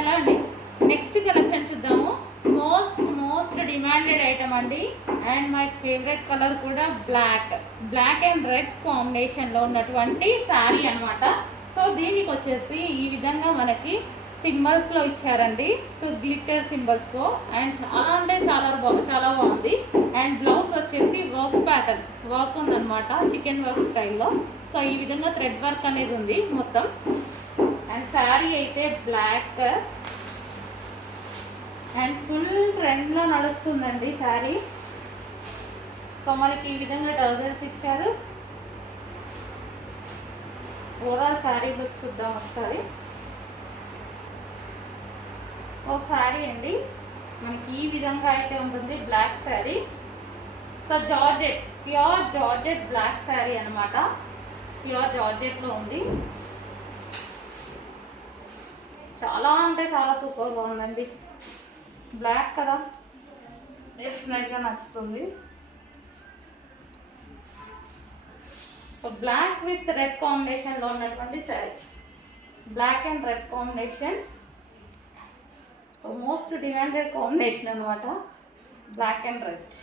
Hello అండి, next collection చూద్దాము. Most demanded item అండి. అండ్ మై ఫేవరెట్ కలర్ కూడా బ్లాక్ అండ్ రెడ్ కాంబినేషన్లో ఉన్నటువంటి శారీ అనమాట. సో దీనికి వచ్చేసి ఈ విధంగా మనకి సింబల్స్లో ఇచ్చారండి. సో గ్లిటర్ సింబల్స్తో అండ్ చాలా అంటే చాలా బాగుంది. అండ్ బ్లౌజ్ వచ్చేసి వర్క్ ఉందన్నమాట, చికెన్ వర్క్ స్టైల్లో. సో ఈ విధంగా థ్రెడ్ వర్క్ అనేది ఉంది మొత్తం. అండ్ శారీ అయితే బ్లాక్ అండ్ ఫుల్ ట్రెండ్లో నడుస్తుందండి శారీ. సో మనకి ఈ విధంగా టర్జల్స్ ఇచ్చారు. ఓవరాల్ శారీ లుక్ చూద్దాం ఒకసారి. సో శారీ అండి మనకి ఈ విధంగా అయితే ఉంటుంది, black sari. So pure georgette black sari అనమాట. ప్యూర్ జార్జెట్లో ఉంది. చాలా అంటే చాలా సూపర్గా ఉందండి. బ్లాక్ కదా, డెఫినెట్గా నచ్చుతుంది. బ్లాక్ విత్ రెడ్ కాంబినేషన్లో ఉన్నటువంటి sari, black and red combination. So most demanded combination అనమాట, black and red.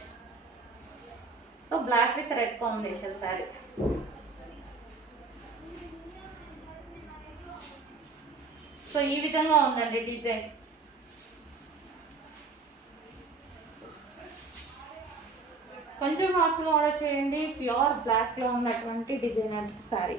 So black with red combination sari. So ఈ విధంగా ఉందండి డిజైన్. కొంచెం హాస్టల్ ఆర్డర్ చేయండి. ప్యూర్ బ్లాక్లో ఉన్నటువంటి డిజైనర్ శారీ.